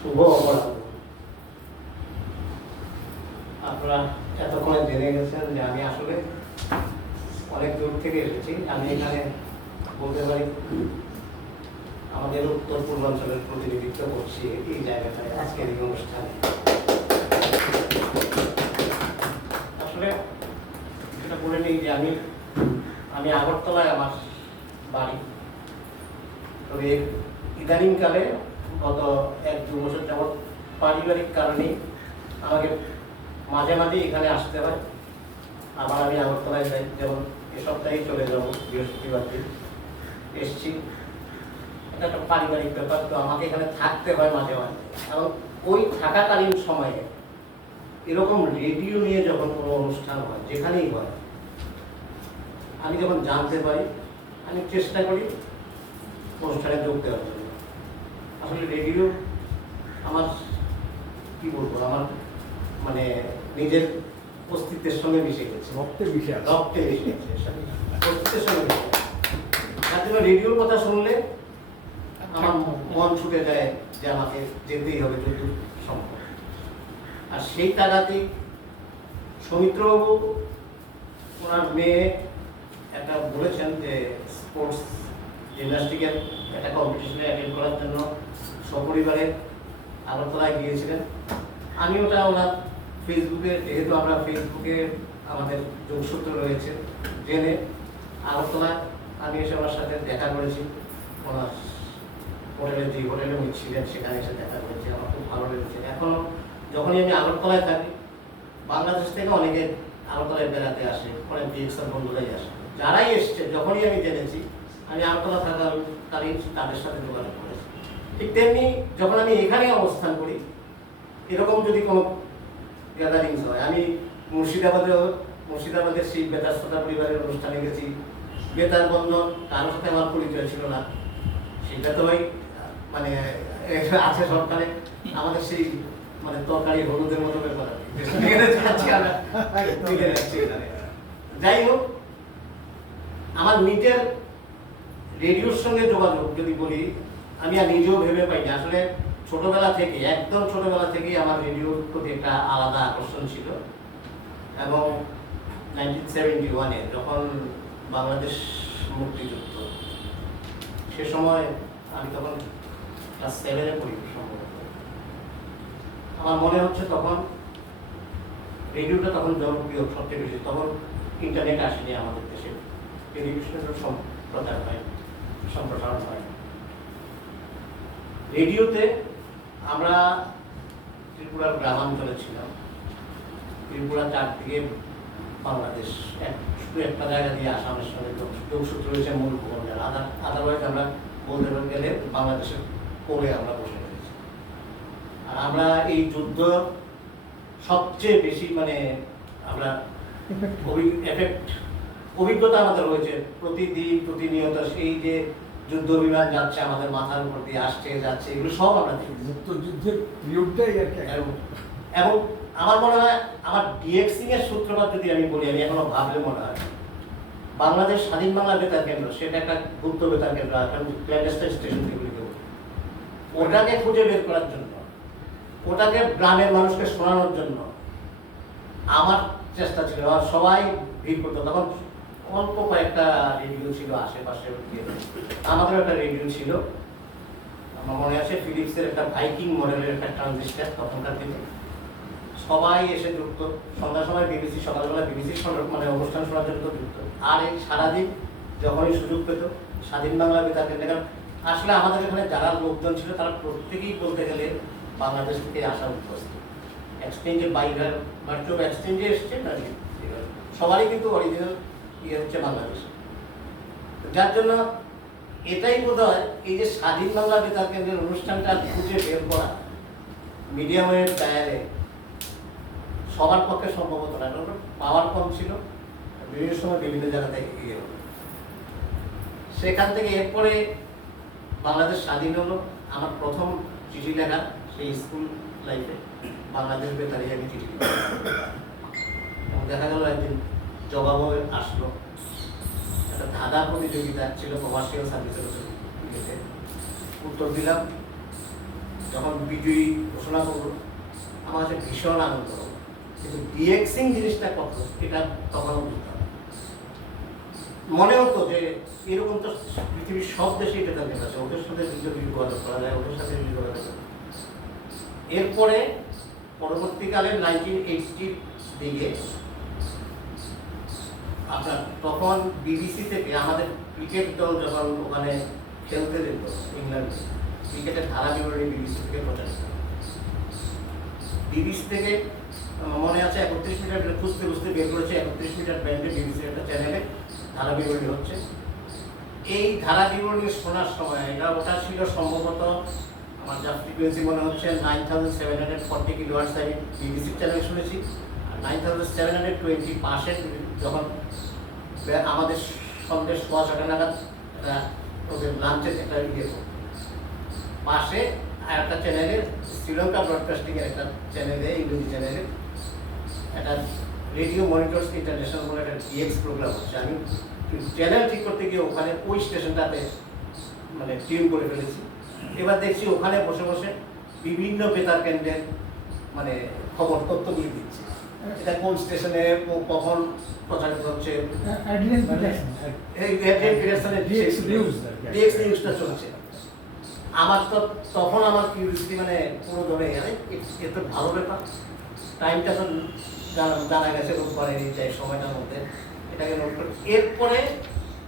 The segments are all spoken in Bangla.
শুভ অপরাধ আপনারা এতক্ষণে জেনে গেছেন যে আমি আসলে অনেক দূর থেকে এসেছি। আমি এখানে বলতে পারি আমাদের উত্তর পূর্বাঞ্চলের প্রতিনিধিত্ব করছি এই জায়গাটায়, আজকের এই অনুষ্ঠানে। আসলে যেটা বলে নিই যে আমি আমি আগরতলায় আমার বাড়ি। তবে ইদানিংকালে গত এক দু বছর যাবৎ পারিবারিক কারণে আমাকে মাঝে মাঝে এখানে আসতে হয়। আবার আমি আগরতলায় যাই, যেমন এ সপ্তাহেই চলে যাব, বৃহস্পতিবার দিন। এসছি। এটা একটা পারিবারিক ব্যাপার, তো আমাকে এখানে থাকতে হয় মাঝে মাঝে। এবং ওই থাকাকালীন সময়ে এরকম রেডিও নিয়ে যখন কোনো অনুষ্ঠান হয়, যেখানেই হয়, আমি যখন জানতে পারি, আমি চেষ্টা করি অনুষ্ঠানে যোগ দেওয়ার জন্য। আসলে রেডিও আমার কি বলব আমার মানে নিজের অস্তিত্বের সঙ্গে মিশে গেছে। রক্তে আছে। রক্তে মিশে গেছে অস্তিত্বের সঙ্গে মিশে তার জন্য রেডিওর কথা শুনলে আমার মন ছুটে যায় যে আমাকে যেতেই হবে যদি সম্ভব। আর সেই টাকাতেই সৌমিত্রবাবু ওনার মেয়ে একটা বলেছেন যে স্পোর্টস জিমন্যাস্টিকের একটা কম্পিটিশনে অ্যাটেন্ড করার জন্য সপরিবারে আগরতলায় গিয়েছিলেন। আমি ওটা ওনার ফেসবুকে যেহেতু আমরা ফেসবুকে আমাদের যোগসূত্র রয়েছে, জেনে আগরতলায় আমি এসে ওনার সাথে দেখা করেছি। ওনার হোটেলে, যে হোটেলে উনি ছিলেন, সেখানে এসে দেখা করেছি। আমার খুব ভালো লেগেছে। এখনও যখনই আমি আগরতলায় থাকি, বাংলাদেশ থেকে অনেকে আগরতলায় বেড়াতে আসে, অনেক বিএক্সার বন্ধুরাই আসে। যারাই এসছে, যখনই আমি জেনেছি আমি আগরতলা থাকাকালীন তাদের সাথে যোগাযোগ করেছি। ঠিক তেমনি যখন আমি এখানে অবস্থান করি এরকম যদি কোনো গ্যাদারিংস হয় আমি মুর্শিদাবাদেও মুর্শিদাবাদের সেই বেতার শ্রোতা পরিবারের অনুষ্ঠানে গেছি। বেতার বন্ধন কারোর সাথে আমার পরিচয় ছিল না। সেটা তো ওই মানে আছে সরকারে আমাদের সেই মানে তরকারি হলুদের মতো ব্যাপার। যাই হোক আমার নিজের রেডিওর সঙ্গে যোগাযোগ যদি বলি আমি আর নিজেও ভেবে পাই না আসলে ছোটবেলা থেকে, একদম ছোটবেলা থেকেই আমার রেডিওর প্রতি একটা আলাদা আকর্ষণ ছিল। এবং নাইনটিন সেভেন্টি ওয়ানে যখন বাংলাদেশ মুক্তিযুদ্ধ, সে সময় আমি তখন ক্লাস সেভেনে পড়ি সম্ভবত। আমার মনে হচ্ছে তখন রেডিওটা তখন জনপ্রিয়, সবচেয়ে বেশি। তখন ইন্টারনেট আসেনি আমাদের দেশে। টেলিভিশনেরও সম্প্রচার হয় সম্প্রসারণ হয় রেডিওতে আমরা ত্রিপুরার গ্রামাঞ্চলে ছিলাম। ত্রিপুরা চারদিকে বাংলাদেশ এক, শুধু একটা জায়গা দিয়ে আসামের সঙ্গে যোগ- যোগসূত্র রয়েছে মূল ভূখণ্ডের আদার আদারওয়াইজ আমরা বলতে গেলে বাংলাদেশের কোলে আমরা বসে রয়েছি। আর আমরা এই যুদ্ধ সবচেয়ে বেশি মানে আমরা এফেক্ট অভিজ্ঞতা আমাদের রয়েছে। প্রতিদিন প্রতিনিয়ত সেই যে যুদ্ধ বিমান যাচ্ছে আমাদের মাথার উপর দিয়ে আসছে যাচ্ছে এগুলো সব আমরা দেখি। মুক্তযুদ্ধের পিরিয়ডটাই আর কি এবং আমার মনে হয় আমার ডিএক্সিং এর সূত্রপাত যদি আমি বলি আমি এখনও ভাবলে মনে হয় বাংলাদেশ স্বাধীন বাংলা বেতার কেন্দ্র সেটা একটা গুপ্ত বেতার কেন্দ্র এখন ক্ল্যান্ডেস্টাইন স্টেশন যেগুলিকে। ওটাকে খুঁজে বের করার জন্য ওটাকে গ্রামের মানুষকে শোনানোর জন্য আমার চেষ্টা ছিল। আর সবাই ভিড় করতো। তখন অল্প কয়েকটা রেডিও ছিল আশেপাশে আমাদের একটা রেডিও ছিল। আমার মনে আছে ফিলিপসের একটা ভাইকিং মডেলের একটা ট্রানজিস্টার তখনকার দিনে। সবাই এসে যুক্ত। সন্ধ্যার সময় বিবিসি সকালবেলা বিবিসির মানে অনুষ্ঠান শোনার জন্য যুক্ত। আর এই সারাদিন যখনই সুযোগ পেত, স্বাধীন বাংলা বেতার কেন্দ্রে আসলে আমাদের এখানে যারা লোকজন ছিল, তারা প্রত্যেকেই বলতে গেলে বাংলাদেশ থেকে আসা উপস্থিত এক্সচেঞ্জে বাইরের ভার্চুয়াল এক্সচেঞ্জে এসছে না সবারই কিন্তু অরিজিনাল ইয়ে হচ্ছে বাংলাদেশ। যার জন্য এটাই বোধ হয় এই যে স্বাধীন বাংলা বেতার কেন্দ্রের অনুষ্ঠানটা খুঁজে বের করা মিডিয়ামের ডায়ারে সবার পক্ষে সম্ভব হতো না, কারণ পাওয়ার কম ছিল, বিভিন্ন সময় বিভিন্ন জায়গা থেকে ইয়ে হলো সেখান থেকে এরপরে বাংলাদেশ স্বাধীন হলো। আমার প্রথম চিঠি লেখা সেই স্কুল লাইফে, বাংলাদেশ বেতারে আমি চিঠি দেখা গেল একদিন জবাবও আসলো। একটা ধাঁধা প্রতিযোগিতা ছিল কমার্শিয়াল সার্ভিসের ইয়েতে উত্তর দিলাম, যখন বিজয়ী ঘোষণা করল, আমার কাছে ভীষণ আনন্দ হলো। কিন্তু ডিএক্সিং জিনিসটা কত, এটা বুঝতে মনে হতো যে এরকম তো পৃথিবীর সব দেশে এটা তাদের আছে ওদের সাথে ভিডিও যোগাযোগ করা যায়, ওদের সাথে যোগাযোগ। এরপরে পরবর্তীকালে নাইনটিন এইটটির দিকে আপনার তখন বিবিসি থেকে আমাদের ক্রিকেট দল যখন ওখানে খেলতে যেত ইংল্যান্ডে ক্রিকেটের ধারা বিবরণী বিবিসি থেকে প্রচারিত বিবিসি থেকে মনে আছে একত্রিশ মিটার খুঁজতে খুঁজতে বের করেছে একত্রিশ মিটার ব্যান্ডে বিবিসির একটা চ্যানেলে ধারা বিবরণী হচ্ছে। এই ধারা বিবরণী শোনার সময়, এটা ওটা ছিল সম্ভবত, আমার যা ফ্রিকোয়েন্সি মনে হচ্ছে nine thousand seven hundred forty kilohertz আমি বিবিসির চ্যানেলে শুনেছি। আর nine thousand seven hundred twenty পাশে যখন আমাদের সন্ধ্যে সোয়া ছটা নাগাদ ওদের লাঞ্চের একটা ইয়ে পাশে একটা চ্যানেলে শ্রীলঙ্কা ব্রডকাস্টিং একটা চ্যানেলে ইংরেজি চ্যানেলে একটা রেডিও মনিটরস ইন্টারন্যাশনাল বলে একটা ডিএক্স প্রোগ্রাম হচ্ছে আমি চ্যানেল ঠিক করতে গিয়ে ওখানে ওই স্টেশনটাতে মানে টিউন করে ফেলেছি। এবার দেখছি ওখানে বসে বসে বিভিন্ন বেতার কেন্দ্রের মানে খবর, তথ্যগুলি দিচ্ছে। এটা কোন স্টেশনে কখন প্রচারিত হচ্ছে? নিউজটা চলছে। আমার তো তখন আমার কিউরিয়াসিটি মানে পুরো ধরে গেলে এ তো ভালো ব্যাপার। টাইমটা তো জানা- গেছে রোববারে যাই সময়টার মধ্যে। এটাকে নোট করে। এরপরে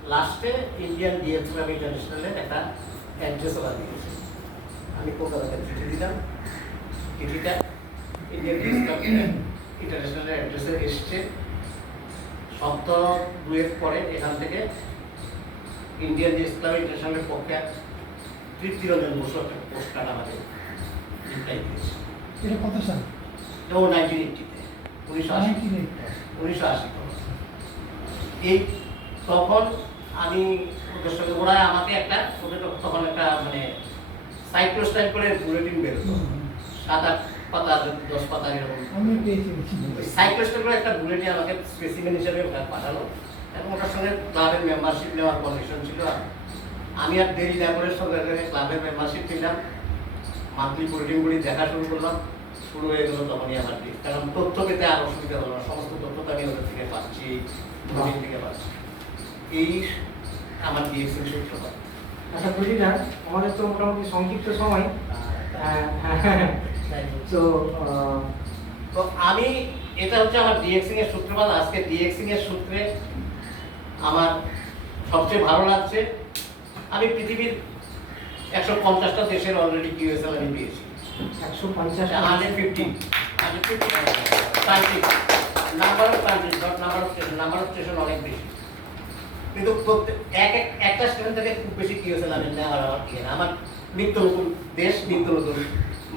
লাস্টে ইন্ডিয়ান ক্লাব ইন্টারন্যাশনালের একটা অ্যাড্রেস ওরা দিয়েছে। আমি কলকাতাতে চিঠি দিলাম। চিঠিটা ইন্ডিয়ান ইন্টারন্যাশনালের অ্যাড্রেসে এসছে। সপ্তাহ দুয়েক পরে এখান থেকে ইন্ডিয়ান যে ইসলামিক ইন্টারন্যাশনালের পক্ষে তৃপ্তি রঞ্জন বসু একটা পোস্ট কার্ড আমাদের রিপ্লাই দিয়েছে। এটা কত সাল? এটা ও নাইনটিন এইটিতে উনিশশো আশি। উনিশশো আশি এই তখন আমি ওদের সঙ্গে ওরা আমাকে একটা ওদের তখন একটা মানে সাইক্লো স্টাইল করে বুলেটিন বেরোতো সাত আট পাতা দশ পাতা এরকম। করে একটা বুলেটিন আমাকে স্পেসিমেন হিসেবে পাঠালো। এবং ওটার সঙ্গে ক্লাবের মেম্বারশিপ নেওয়ার কন্ডিশন ছিল। আমি আর দেরি না করে সঙ্গে ক্লাবের মেম্বারশিপ নিলাম। মান্থলি বুলেটিনগুলি দেখা শুরু করলাম। শুরু হয়ে গেলো তখনই আমার দিক কারণ তথ্য পেতে আর অসুবিধা হলো না। সমস্ত তথ্য তো আমি ওদের থেকে পাচ্ছি বুলেটিন থেকে পাচ্ছি। এই আমার ডিএক্সএল সূত্রপাত আচ্ছা বুঝিটা আমাদের তো মোটামুটি সংক্ষিপ্ত সময়। আহ, তো তো আমি এটা হচ্ছে আমার ডিএক্সিং এর সূত্রপাত আজকে ডিএক্সিং এর সূত্রে আমার সবচেয়ে ভালো লাগছে। আমি পৃথিবীর একশো পঞ্চাশটা দেশের অলরেডি কিউএসএল আমি পেয়েছি। একশো পঞ্চাশ hundred fifty hundred fifty country number of country not number of station number of station অনেক বেশি। কিন্তু প্রত্যেক এক এক একটা স্টেশন থেকে খুব বেশি কিউএসএল আমি নেওয়ার আমার ইয়ে না। আমার নিত্য নতুন দেশ নিত্য নতুন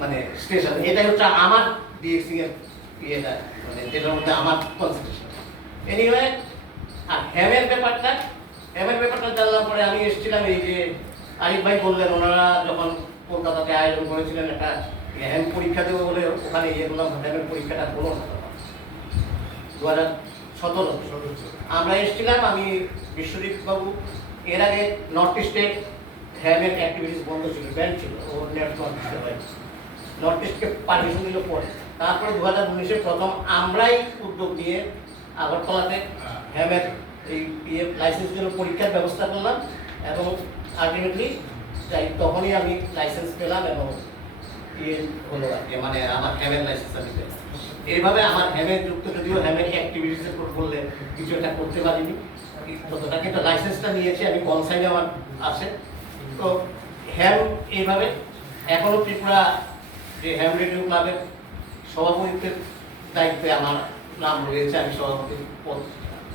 মানে স্টেশন এটাই হচ্ছে আমার ডিএক্সিং এর ইয়েটা মানে যেটার মধ্যে আমার কনসেন্ট্রেশন এনিওয়ে আর হ্যামের ব্যাপারটা হ্যামের ব্যাপারটা জানলাম পরে আমি এসেছিলাম এই যে আরিফ ভাই বললেন, ওনারা যখন কলকাতাতে আয়োজন করেছিলেন একটা হ্যাম পরীক্ষা দেবো বলে ওখানে ইয়ে করলাম হ্যামের পরীক্ষাটা হলো না। দু হাজার সতেরো। আমরা এসেছিলাম, আমি বিশ্বজিৎ বাবু, এর আগে নর্থ ইস্টে হ্যামের অ্যাক্টিভিটিস বন্ধ ছিল ব্যান্ড ছিল, ও নেট নর্থ ইস্টে হয় নর্থ ইস্টকে পারমিশন দিল পরে। তারপরে দু হাজার উনিশে প্রথম আমরাই উদ্যোগ নিয়ে আগরতলাতে হ্যামের এই ইয়ে লাইসেন্স জন্য পরীক্ষার ব্যবস্থা করলাম এবং আলটিমেটলি যাই তখনই আমি লাইসেন্স পেলাম এবং ইয়ে হলো আর কি মানে আমার হ্যামের লাইসেন্স আমি পেলাম। এইভাবে আমার হ্যামের যুক্ত যদিও হ্যামের অ্যাক্টিভিটিসের উপর বললে কিছু একটা করতে পারিনি, ততটা কিন্তু লাইসেন্সটা নিয়েছি, আমি কনসাইনে আমার আছে। তো হ্যাম এইভাবে এখনও ত্রিপুরা যে হ্যাম রেডিও ক্লাবের সভাপতিত্বের দায়িত্বে আমার নাম রয়েছে, আমি সভাপতির পদ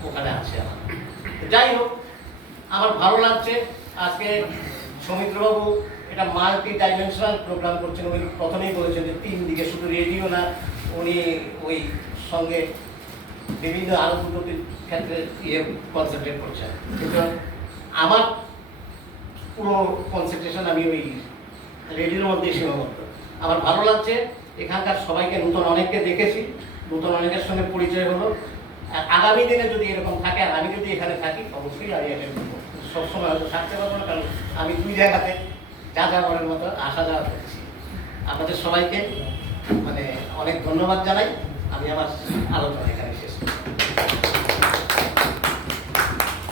ওখানে আছে আমার। যাই হোক, আমার ভালো লাগছে। আজকে সৌমিত্রবাবু এটা মাল্টি ডাইমেনশনাল প্রোগ্রাম করছেন, উনি প্রথমেই বলেছেন যে তিন দিকে শুধু রেডিও না, উনি ওই সঙ্গে বিভিন্ন আরও দুটো ক্ষেত্রে ইয়ে কনসেন্ট্রেট করছেন। আমার পুরো কনসেন্ট্রেশন আমি ওই রেডিওর মধ্যে সীমাবদ্ধ। আমার ভালো লাগছে। এখানকার সবাইকে নতুন অনেককে দেখেছি। নতুন অনেকের সঙ্গে পরিচয় হলো। আর আগামী দিনে যদি এরকম থাকে আর আমি যদি এখানে থাকি, অবশ্যই আমি সবসময় হয়তো থাকতে পারব না, কারণ আমি দুই জায়গাতে যা যা করার মতো আসা যাওয়া করছি। আপনাদের সবাইকে মানে অনেক ধন্যবাদ জানাই। আমি আমার আলোচনা